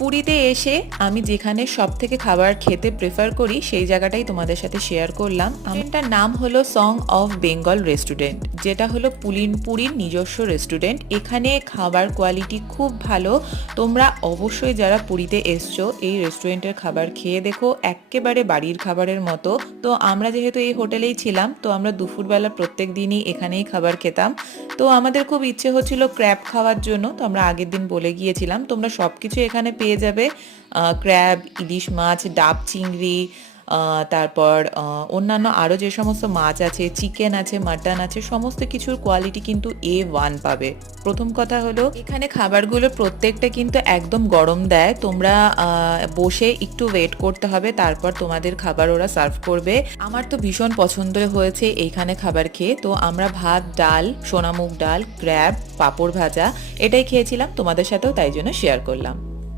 পুরীতে এসে আমি যেখানে সব থেকে খাবার খেতে প্রেফার করি সেই জায়গাটাই তোমাদের সাথে শেয়ার করলাম। এটার নাম হলো সং অফ বেঙ্গল রেস্টুরেন্ট, যেটা হলো পুরীর নিজস্ব রেস্টুরেন্ট। এখানে খাবার কোয়ালিটি খুব ভালো। তোমরা অবশ্যই যারা পুরীতে এসছো এই রেস্টুরেন্টের খাবার খেয়ে দেখো, একেবারে বাড়ির খাবারের মতো। তো আমরা যেহেতু এই হোটেলেই ছিলাম, তো আমরা দুপুরবেলা প্রত্যেক দিনই এখানেই খাবার খেতাম। তো আমাদের খুব ইচ্ছে হচ্ছিল ক্র্যাব খাওয়ার জন্য, তো আমরা আগের দিন বলে গিয়েছিলাম তোমরা সব কিছু এখানে পেয়ে যাবে। ক্র্যাব, ইলিশ মাছ, ডাব চিংড়ি, তারপর অন্যান্য আরও যে সমস্ত মাছ আছে, চিকেন আছে, মাটন আছে, সমস্ত কিছুর কোয়ালিটি কিন্তু A1 পাবে। প্রথম কথা হলো এখানে খাবারগুলো প্রত্যেকটা কিন্তু একদম গরম দেয়। তোমরা বসে একটু ওয়েট করতে হবে, তারপর তোমাদের খাবার ওরা সার্ভ করবে। আমার তো ভীষণ পছন্দ হয়েছে এইখানে খাবার খেয়ে। তো আমরা ভাত, ডাল, সোনামুগ ডাল, ক্র্যাব, পাঁপড় ভাজা এটাই খেয়েছিলাম, তোমাদের সাথেও তাই জন্য শেয়ার করলাম।